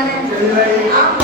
જય